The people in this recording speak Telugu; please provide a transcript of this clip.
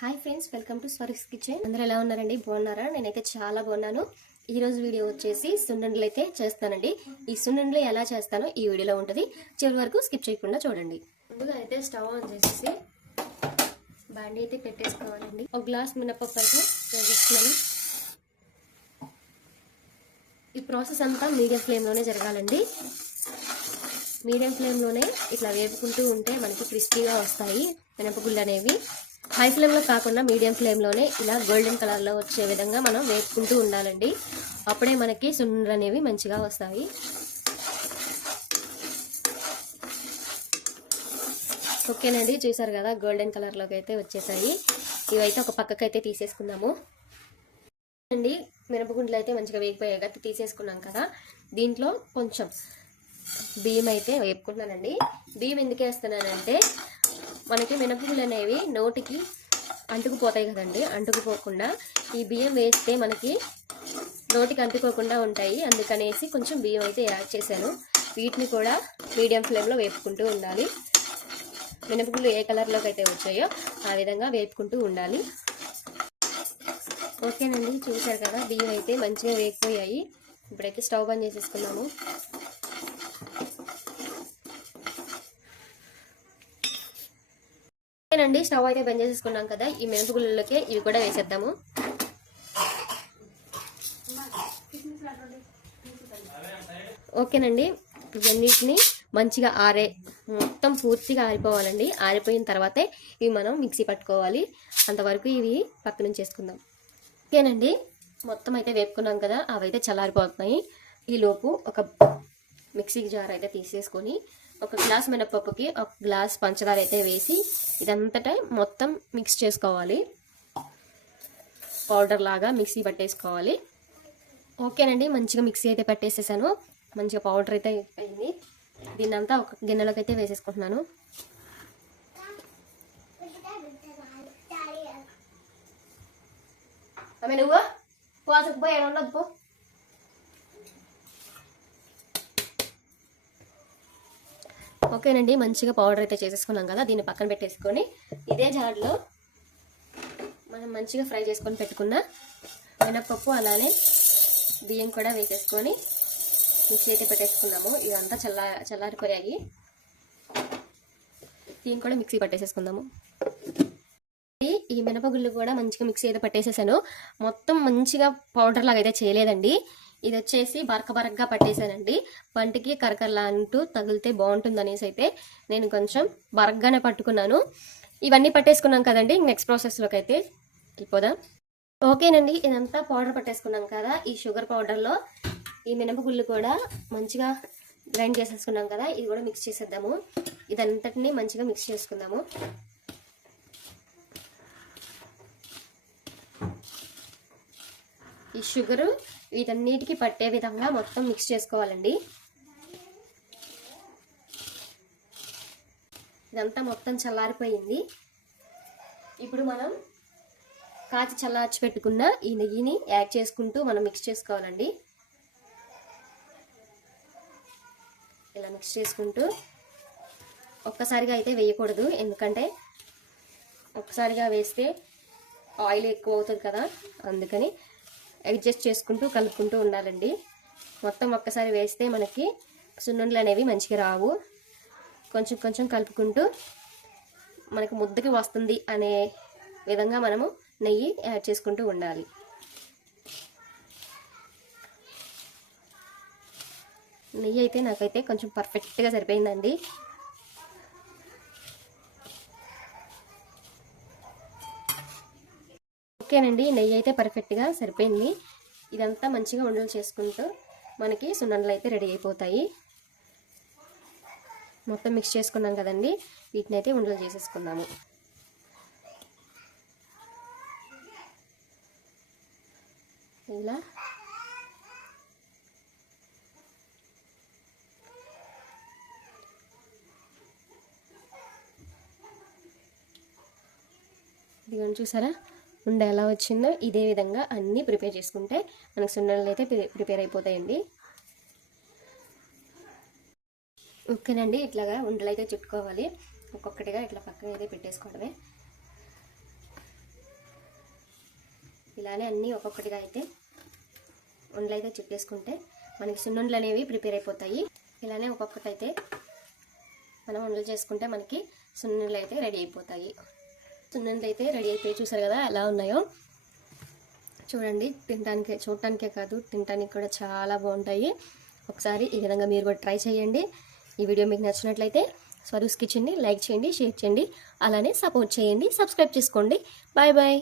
Hi friends, welcome to Swarik's kitchen. అందరూ ఎలా ఉన్నారండి? బాగున్నారా? నేనైతే చాలా బాగున్నాను. ఈ రోజు వీడియో వచ్చేసి సున్నుండలు అయితే చేస్తానండి. ఈ సున్నుండలు ఎలా చేస్తానో ఈ వీడియోలో ఉంటుంది. చివరి వరకు స్కిప్ చేయకుండా చూడండి. ముందుగా అయితే స్టవ్ ఆన్ చేసేసి బాండీ అయితే పెట్టేసుకోవాలండి. ఒక గ్లాస్ మినపప్పు అయితే వేసేస్తున్నాను. ఈ ప్రాసెస్ అంతా మీడియం ఫ్లేమ్లోనే జరగాలండి. మీడియం ఫ్లేమ్లోనే ఇట్లా వేపుకుంటూ ఉంటే మనకి క్రిస్పీగా వస్తాయి మినపగుళ్ళు అనేవి. హై ఫ్లేమ్లో కాకుండా మీడియం ఫ్లేమ్లోనే ఇలా గోల్డెన్ కలర్లో వచ్చే విధంగా మనం వేపుకుంటూ ఉండాలండి. అప్పుడే మనకి సున్నుండలు అనేవి మంచిగా వస్తాయి. ఓకేనండి, చూసారు కదా గోల్డెన్ కలర్లోకి అయితే వచ్చేసాయి. ఇవైతే ఒక పక్కకైతే తీసేసుకుందాము అండి. మినపగుండ్లు అయితే మంచిగా వేగిపోయాక తీసేసుకున్నాం కదా. దీంట్లో కొంచెం బియ్యం అయితే వేపుకుంటున్నానండి. బియ్యం ఎందుకు వేస్తున్నానంటే మనకి మినపగుళ్ళు అనేవి నోటికి అంటుకుపోతాయి కదండి. అంటుకుపోకుండా ఈ బియ్యం వేస్తే మనకి నోటికి అంటుకోకుండా ఉంటాయి. అందుకనేసి కొంచెం బియ్యం అయితే యాడ్ చేశాను. వీటిని కూడా మీడియం ఫ్లేమ్లో వేపుకుంటూ ఉండాలి. మినపగుళ్ళు ఏ కలర్లోకి అయితే వచ్చాయో ఆ విధంగా వేపుకుంటూ ఉండాలి. ఓకేనండి, చూసారు కదా బియ్యం అయితే మంచిగా వేగిపోయాయి. ఇప్పుడైతే స్టవ్ బంద్ చేసేసుకున్నాము. ఓకేనండి, స్టవ్ అయితే బంద్ చేసేసుకున్నాం కదా. ఈ మినపగుళ్ళకి ఇవి కూడా వేసేద్దాము. ఓకేనండి, ఇవన్నిటిని మంచిగా మొత్తం పూర్తిగా ఆరిపోవాలండి. ఆరిపోయిన తర్వాతే ఇవి మనం మిక్సీ పట్టుకోవాలి. అంతవరకు ఇవి పక్క నుంచి చేసుకుందాం. ఓకేనండి, మొత్తం అయితే వేపుకున్నాం కదా. అవైతే చల్లారిపోతున్నాయి. ఈలోపు ఒక మిక్సీ జార్ అయితే తీసేసుకొని ఒక గ్లాస్ మినపప్పుకి ఒక గ్లాస్ పంచదార అయితే వేసి ఇదంతటా మొత్తం మిక్స్ చేసుకోవాలి. పౌడర్ లాగా మిక్సీ పట్టేసుకోవాలి. ఓకేనండి, మంచిగా మిక్సీ అయితే పట్టేసేసాను. మంచిగా పౌడర్ అయితే అయింది. దీన్నంతా ఒక గిన్నెలోకి అయితే వేసేసుకుంటున్నాను. నువ్వు పోసకపోయి ఏమన్నది పో. ఓకేనండి, మంచిగా పౌడర్ అయితే చేసేసుకున్నాం కదా. దీన్ని పక్కన పెట్టేసుకొని ఇదే జార్లో మనం మంచిగా ఫ్రై చేసుకొని పెట్టుకున్న మినపప్పు అలానే బియ్యం కూడా వేసేసుకొని మిక్సీ అయితే పెట్టేసుకున్నాము. ఇదంతా చల్లారిపోయాయి. దీన్ని కూడా మిక్సీ పట్టేసేసుకుందాము. ఈ మినపగుళ్ళు కూడా మంచిగా మిక్సీ అయితే పట్టేసేసాను. మొత్తం మంచిగా పౌడర్ లాగా అయితే చేయలేదండి. ఇది వచ్చేసి బరకగా పట్టేశానండి. పంటికి కరకరలా అంటూ తగిలితే బాగుంటుంది అనేసి అయితే నేను కొంచెం బరగ్గానే పట్టుకున్నాను. ఇవన్నీ పట్టేసుకున్నాం కదండి. నెక్స్ట్ ప్రాసెస్లోకి అయితే వెళ్ళిపోదాం. ఓకేనండి, ఇదంతా పౌడర్ పట్టేసుకున్నాం కదా. ఈ షుగర్ పౌడర్లో ఈ మినపగుళ్ళు కూడా మంచిగా గ్రైండ్ చేసేసుకున్నాం కదా. ఇది కూడా మిక్స్ చేసేద్దాము. ఇదంతటిని మంచిగా మిక్స్ చేసుకుందాము. ఈ షుగరు వీటన్నిటికి పట్టే విధంగా మొత్తం మిక్స్ చేసుకోవాలండి. ఇదంతా మొత్తం చల్లారిపోయింది. ఇప్పుడు మనం కాచి చల్లార్చి పెట్టుకున్న ఈ నెయ్యిని యాడ్ చేసుకుంటూ మనం మిక్స్ చేసుకోవాలండి. ఇలా మిక్స్ చేసుకుంటూ ఒక్కసారిగా అయితే వేయకూడదు. ఎందుకంటే ఒక్కసారిగా వేస్తే ఆయిల్ ఎక్కువ అవుతుంది కదా. అందుకని అడ్జస్ట్ చేసుకుంటూ కలుపుకుంటూ ఉండాలండి. మొత్తం ఒక్కసారి వేస్తే మనకి సున్నుండలు అనేవి మంచిగా రావు. కొంచెం కొంచెం కలుపుకుంటూ మనకు ముద్దకి వస్తుంది అనే విధంగా మనము నెయ్యి యాడ్ చేసుకుంటూ ఉండాలి. నెయ్యి అయితే నాకైతే కొంచెం పర్ఫెక్ట్గా సరిపోయిందండి. ఓకేనండి, నెయ్యి అయితే పర్ఫెక్ట్గా సరిపోయింది. ఇదంతా మంచిగా ఉండలు చేసుకుంటూ మనకి సున్నుండలు అయితే రెడీ అయిపోతాయి. మొత్తం మిక్స్ చేసుకున్నాం కదండి. వీటిని అయితే ఉండలు చేసేసుకుందాము. ఇలా ఇదిగోండి, చూసారా ఉండ ఎలా వచ్చిందో. ఇదే విధంగా అన్నీ ప్రిపేర్ చేసుకుంటే మనకు సున్నుండలు అయితే ప్రిపేర్ అయిపోతాయండి. ఓకేనండి, ఇట్లాగా ఉండలు అయితే చుట్టుకోవాలి. ఒక్కొక్కటిగా ఇట్లా పక్కన అయితే పెట్టేసుకోవడమే. ఇలానే అన్నీ ఒక్కొక్కటిగా అయితే ఉండలు అయితే చుట్టేసుకుంటే మనకి సున్నుండలు అనేవి ప్రిపేర్ అయిపోతాయి. ఇలానే ఒక్కొక్కటి అయితే మనం ఉండలు చేసుకుంటే మనకి సున్నుండలు అయితే రెడీ అయిపోతాయి. సున్నుండలు అయితే రెడీ అయిపోయి చూసారు కదా ఎలా ఉన్నాయో. చూడండి, చూడటానికే కాదు తినడానికి కూడా చాలా బాగుంటాయి. ఒకసారి ఈ విధంగా మీరు కూడా ట్రై చేయండి. ఈ వీడియో మీకు నచ్చినట్లయితే స్వరూస్ కిచెన్ని లైక్ చేయండి, షేర్ చేయండి, అలానే సపోర్ట్ చేయండి, సబ్స్క్రైబ్ చేసుకోండి. Bye bye.